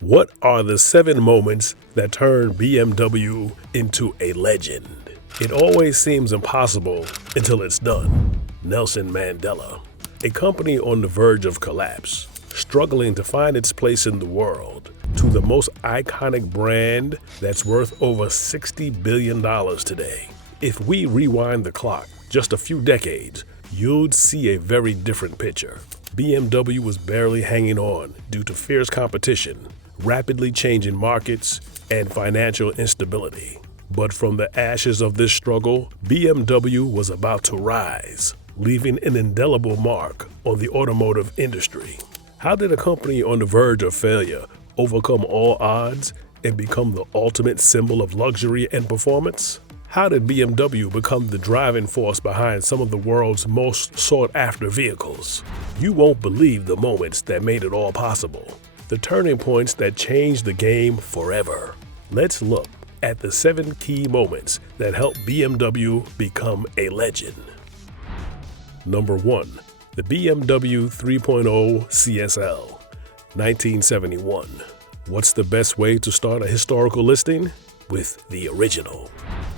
What are the 7 moments that turn BMW into a legend? It always seems impossible until it's done. Nelson Mandela. A company on the verge of collapse, struggling to find its place in the world, to the most iconic brand that's worth over $60 billion today. If we rewind the clock just a few decades, you'd see a very different picture. BMW was barely hanging on due to fierce competition, rapidly changing markets, and financial instability. But from the ashes of this struggle, BMW was about to rise, leaving an indelible mark on the automotive industry. How did a company on the verge of failure overcome all odds and become the ultimate symbol of luxury and performance? How did BMW become the driving force behind some of the world's most sought-after vehicles? You won't believe the moments that made it all possible, the turning points that changed the game forever. Let's look at the 7 key moments that helped BMW become a legend. Number 1. The BMW 3.0 CSL, 1971. What's the best way to start a historical listing? With the original.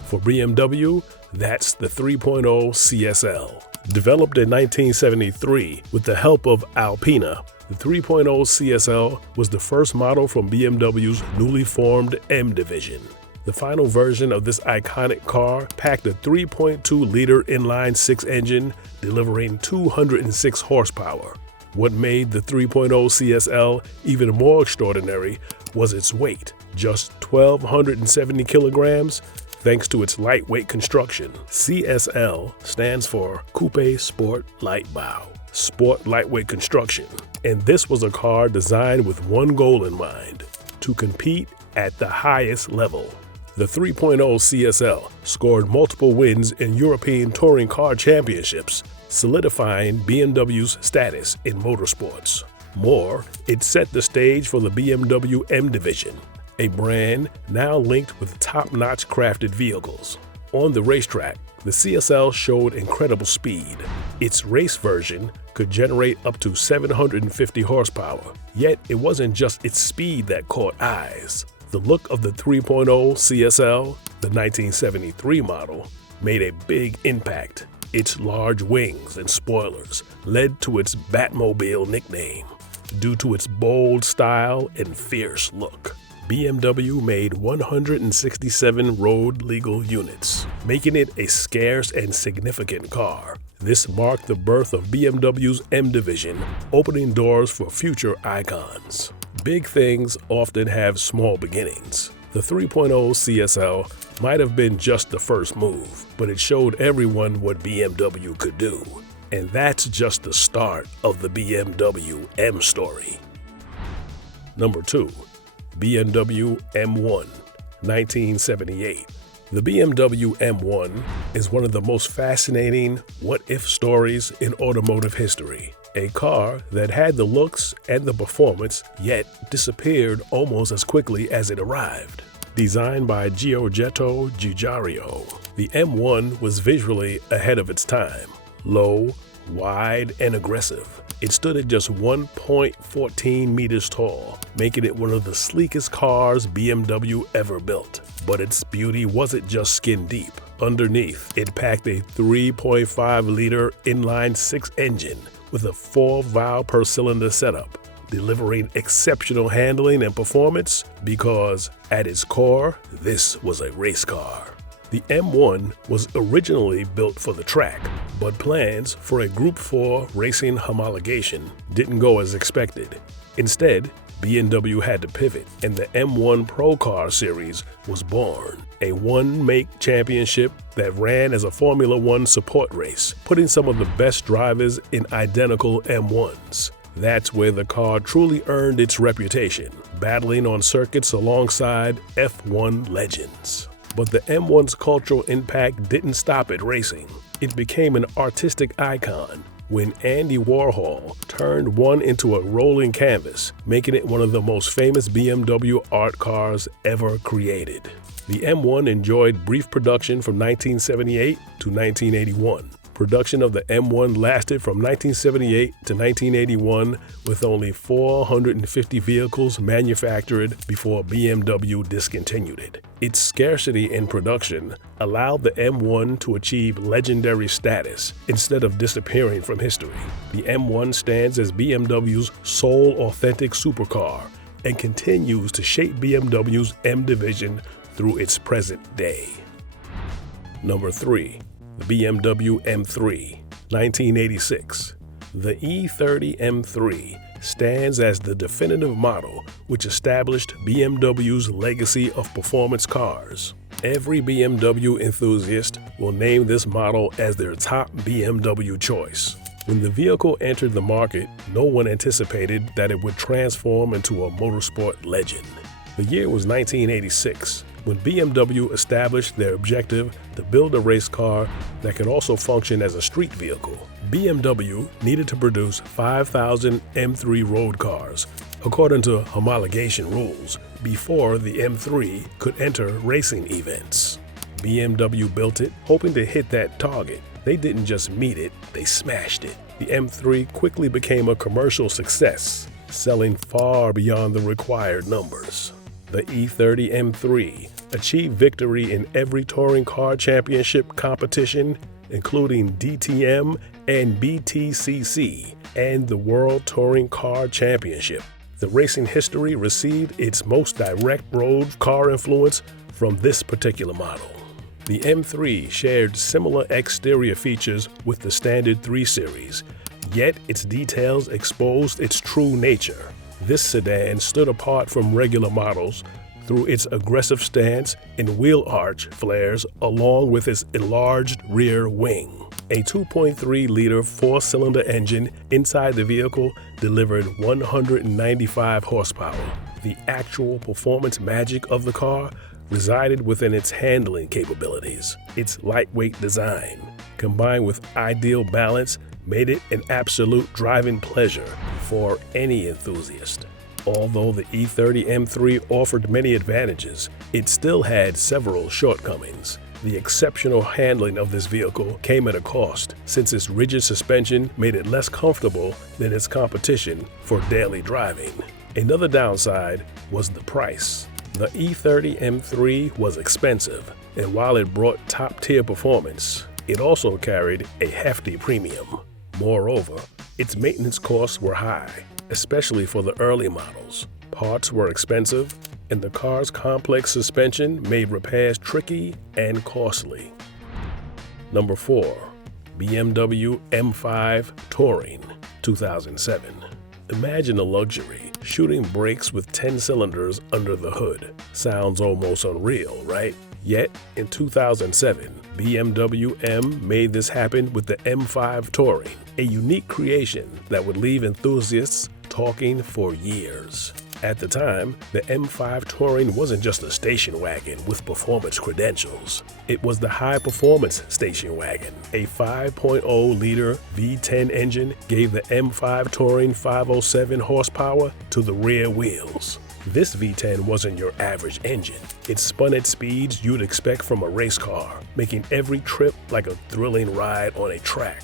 For BMW, that's the 3.0 CSL. Developed in 1973 with the help of Alpina, the 3.0 CSL was the first model from BMW's newly formed M division. The final version of this iconic car packed a 3.2-liter inline-6 engine, delivering 206 horsepower. What made the 3.0 CSL even more extraordinary was its weight, just 1,270 kilograms, thanks to its lightweight construction. CSL stands for Coupe Sport Light Bow, sport lightweight construction. And this was a car designed with one goal in mind: to compete at the highest level. The 3.0 CSL scored multiple wins in European Touring Car Championships, solidifying BMW's status in motorsports. More, it set the stage for the BMW M division, a brand now linked with top-notch crafted vehicles. On the racetrack, the CSL showed incredible speed. Its race version could generate up to 750 horsepower. Yet it wasn't just its speed that caught eyes. The look of the 3.0 CSL, the 1973 model, made a big impact. Its large wings and spoilers led to its Batmobile nickname, due to its bold style and fierce look. BMW made 167 road-legal units, making it a scarce and significant car. This marked the birth of BMW's M division, opening doors for future icons. Big things often have small beginnings. The 3.0 CSL might have been just the first move, but it showed everyone what BMW could do. And that's just the start of the BMW M story. Number 2. BMW M1, 1978. The BMW M1 is one of the most fascinating what-if stories in automotive history. A car that had the looks and the performance, yet disappeared almost as quickly as it arrived. Designed by Giorgetto Giugiaro, the M1 was visually ahead of its time. Low, wide, and aggressive. It stood at just 1.14 meters tall, making it one of the sleekest cars BMW ever built. But its beauty wasn't just skin deep. Underneath, it packed a 3.5-liter inline-6 engine with a 4-valve per cylinder setup, delivering exceptional handling and performance because, at its core, this was a race car. The M1 was originally built for the track, but plans for a Group 4 racing homologation didn't go as expected. Instead, BMW had to pivot, and the M1 Pro Car Series was born, a one-make championship that ran as a Formula One support race, putting some of the best drivers in identical M1s. That's where the car truly earned its reputation, battling on circuits alongside F1 legends. But the M1's cultural impact didn't stop at racing. It became an artistic icon when Andy Warhol turned one into a rolling canvas, making it one of the most famous BMW art cars ever created. The M1 enjoyed brief production from 1978 to 1981, Production of the M1 lasted from 1978 to 1981, with only 450 vehicles manufactured before BMW discontinued it. Its scarcity in production allowed the M1 to achieve legendary status instead of disappearing from history. The M1 stands as BMW's sole authentic supercar and continues to shape BMW's M division through its present day. Number 3. The BMW M3, 1986. The E30 M3 stands as the definitive model which established BMW's legacy of performance cars. Every BMW enthusiast will name this model as their top BMW choice. When the vehicle entered the market, no one anticipated that it would transform into a motorsport legend. The year was 1986, when BMW established their objective to build a race car that could also function as a street vehicle. BMW needed to produce 5,000 M3 road cars, according to homologation rules, before the M3 could enter racing events. BMW built it, hoping to hit that target. They didn't just meet it, they smashed it. The M3 quickly became a commercial success, selling far beyond the required numbers. The E30 M3 achieved victory in every touring car championship competition, including DTM and BTCC, and the World Touring Car Championship. The racing history received its most direct road car influence from this particular model. The M3 shared similar exterior features with the standard 3 Series, yet its details exposed its true nature. This sedan stood apart from regular models through its aggressive stance and wheel arch flares, along with its enlarged rear wing. A 2.3-liter 4-cylinder engine inside the vehicle delivered 195 horsepower. The actual performance magic of the car resided within its handling capabilities. Its lightweight design, combined with ideal balance, made it an absolute driving pleasure for any enthusiast. Although the E30 M3 offered many advantages, it still had several shortcomings. The exceptional handling of this vehicle came at a cost, since its rigid suspension made it less comfortable than its competition for daily driving. Another downside was the price. The E30 M3 was expensive, and while it brought top-tier performance, it also carried a hefty premium. Moreover, its maintenance costs were high, especially for the early models. Parts were expensive, and the car's complex suspension made repairs tricky and costly. Number 4. BMW M5 Touring, 2007. Imagine the luxury, shooting brakes with 10 cylinders under the hood. Sounds almost unreal, right? Yet, in 2007, BMW M made this happen with the M5 Touring, a unique creation that would leave enthusiasts talking for years. At the time, the M5 Touring wasn't just a station wagon with performance credentials. It was the high-performance station wagon. A 5.0-liter V10 engine gave the M5 Touring 507 horsepower to the rear wheels. This V10 wasn't your average engine. It spun at speeds you'd expect from a race car, making every trip like a thrilling ride on a track.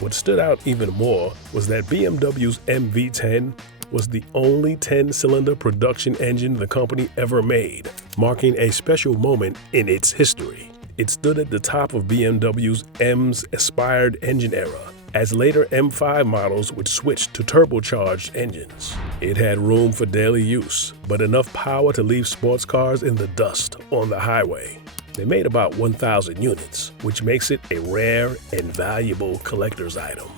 What stood out even more was that BMW's MV10 was the only 10-cylinder production engine the company ever made, marking a special moment in its history. It stood at the top of BMW's M's aspired engine era, as later M5 models would switch to turbocharged engines. It had room for daily use, but enough power to leave sports cars in the dust on the highway. They made about 1,000 units, which makes it a rare and valuable collector's item.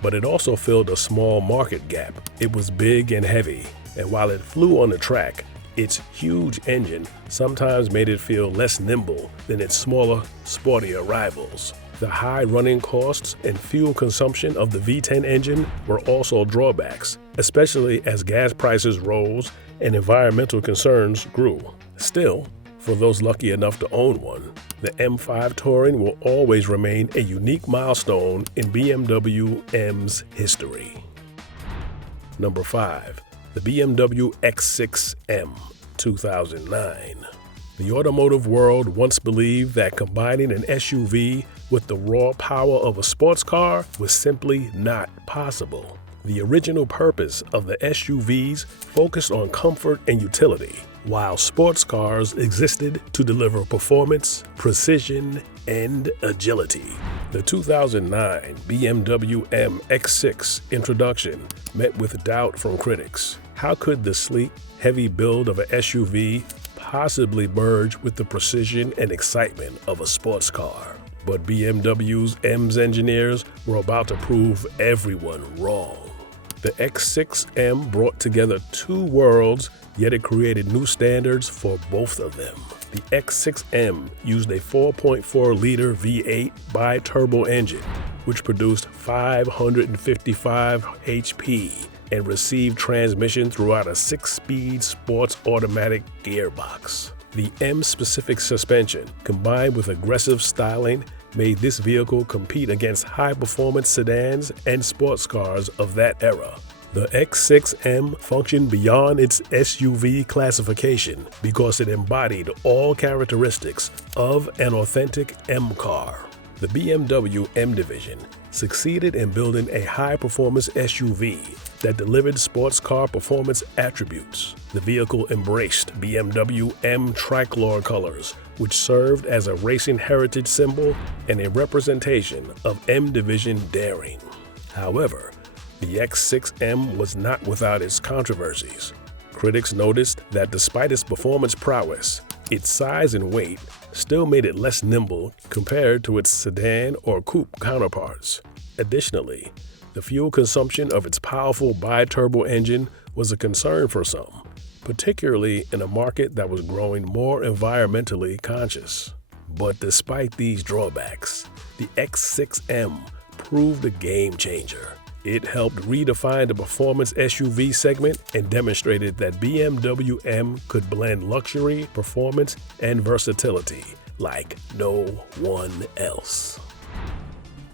But it also filled a small market gap. It was big and heavy, and while it flew on the track, its huge engine sometimes made it feel less nimble than its smaller, sportier rivals. The high running costs and fuel consumption of the V10 engine were also drawbacks, especially as gas prices rose and environmental concerns grew. Still, for those lucky enough to own one, the M5 Touring will always remain a unique milestone in BMW M's history. Number 5. The BMW X6M, 2009. The automotive world once believed that combining an SUV with the raw power of a sports car was simply not possible. The original purpose of the SUVs focused on comfort and utility, while sports cars existed to deliver performance, precision, and agility. The 2009 BMW M X6 introduction met with doubt from critics. How could the sleek, heavy build of an SUV possibly merge with the precision and excitement of a sports car? But BMW's M's engineers were about to prove everyone wrong. The X6M brought together two worlds, yet it created new standards for both of them. The X6M used a 4.4-liter V8 bi-turbo engine, which produced 555 HP and received transmission throughout a 6-speed sports automatic gearbox. The M-specific suspension, combined with aggressive styling, made this vehicle compete against high-performance sedans and sports cars of that era. The X6M functioned beyond its SUV classification because it embodied all characteristics of an authentic M car. The BMW M division succeeded in building a high-performance SUV that delivered sports car performance attributes. The vehicle embraced BMW M tricolor colors, which served as a racing heritage symbol and a representation of M division daring. However, the X6M was not without its controversies. Critics noticed that despite its performance prowess, its size and weight still made it less nimble compared to its sedan or coupe counterparts. Additionally, the fuel consumption of its powerful bi-turbo engine was a concern for some, particularly in a market that was growing more environmentally conscious. But despite these drawbacks, the X6M proved a game changer. It helped redefine the performance SUV segment and demonstrated that BMW M could blend luxury, performance, and versatility like no one else.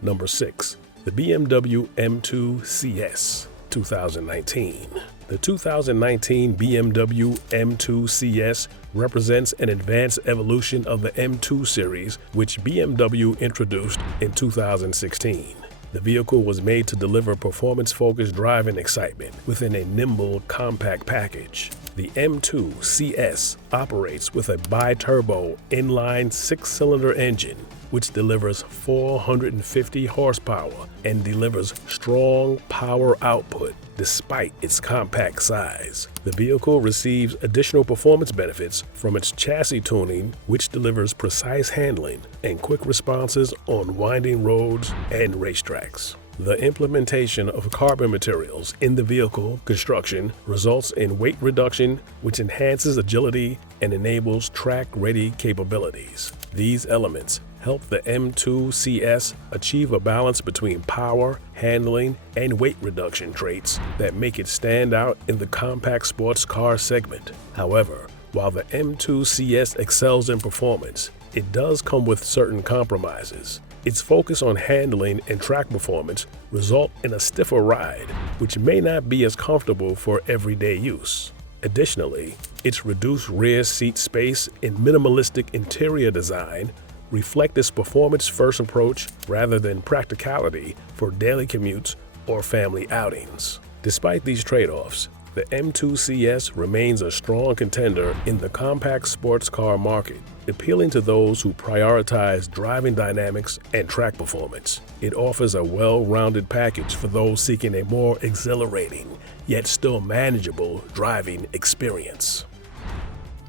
Number 6. The BMW M2 CS 2019. The 2019 BMW M2 CS represents an advanced evolution of the M2 series, which BMW introduced in 2016. The vehicle was made to deliver performance-focused driving excitement within a nimble, compact package. The M2 CS operates with a bi-turbo inline 6-cylinder engine, which delivers 450 horsepower and delivers strong power output despite its compact size. The vehicle receives additional performance benefits from its chassis tuning, which delivers precise handling and quick responses on winding roads and racetracks. The implementation of carbon materials in the vehicle construction results in weight reduction, which enhances agility and enables track-ready capabilities. These elements help the M2 CS achieve a balance between power, handling, and weight reduction traits that make it stand out in the compact sports car segment. However, while the M2 CS excels in performance, it does come with certain compromises. Its focus on handling and track performance result in a stiffer ride, which may not be as comfortable for everyday use. Additionally, its reduced rear seat space and minimalistic interior design reflect its performance-first approach rather than practicality for daily commutes or family outings. Despite these trade-offs, the M2 CS remains a strong contender in the compact sports car market, appealing to those who prioritize driving dynamics and track performance. It offers a well-rounded package for those seeking a more exhilarating, yet still manageable driving experience.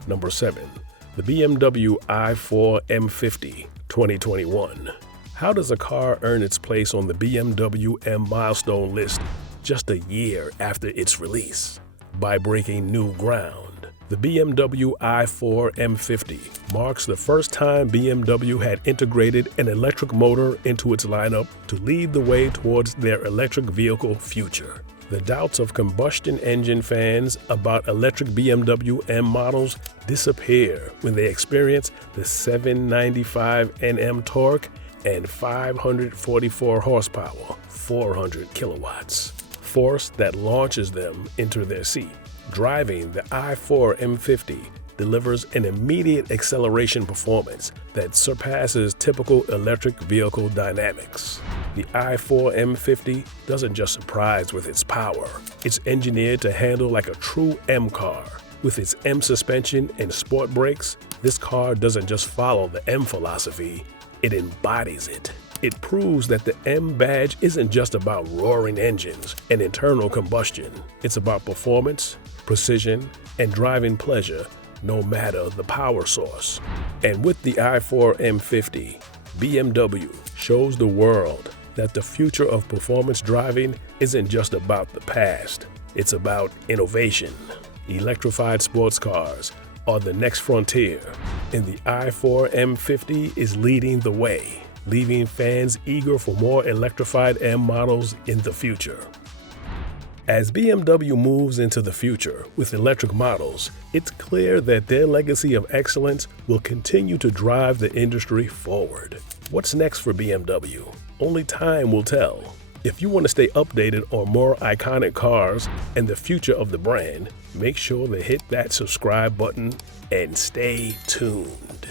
Number 7. The BMW i4 M50 2021. How does a car earn its place on the BMW M milestone list just a year after its release? By breaking new ground. The BMW i4 M50 marks the first time BMW had integrated an electric motor into its lineup to lead the way towards their electric vehicle future. The doubts of combustion engine fans about electric BMW M models disappear when they experience the 795 Nm torque and 544 horsepower, 400 kilowatts, force that launches them into their seat. Driving the i4 M50 delivers an immediate acceleration performance that surpasses typical electric vehicle dynamics. The i4 M50 doesn't just surprise with its power. It's engineered to handle like a true M car. With its M suspension and sport brakes, this car doesn't just follow the M philosophy, it embodies it. It proves that the M badge isn't just about roaring engines and internal combustion. It's about performance, precision, and driving pleasure, no matter the power source. And with the i4 M50, BMW shows the world that the future of performance driving isn't just about the past. It's about innovation. Electrified sports cars are the next frontier, and the i4 M50 is leading the way, leaving fans eager for more electrified M models in the future. As BMW moves into the future with electric models, it's clear that their legacy of excellence will continue to drive the industry forward. What's next for BMW? Only time will tell. If you want to stay updated on more iconic cars and the future of the brand, make sure to hit that subscribe button and stay tuned.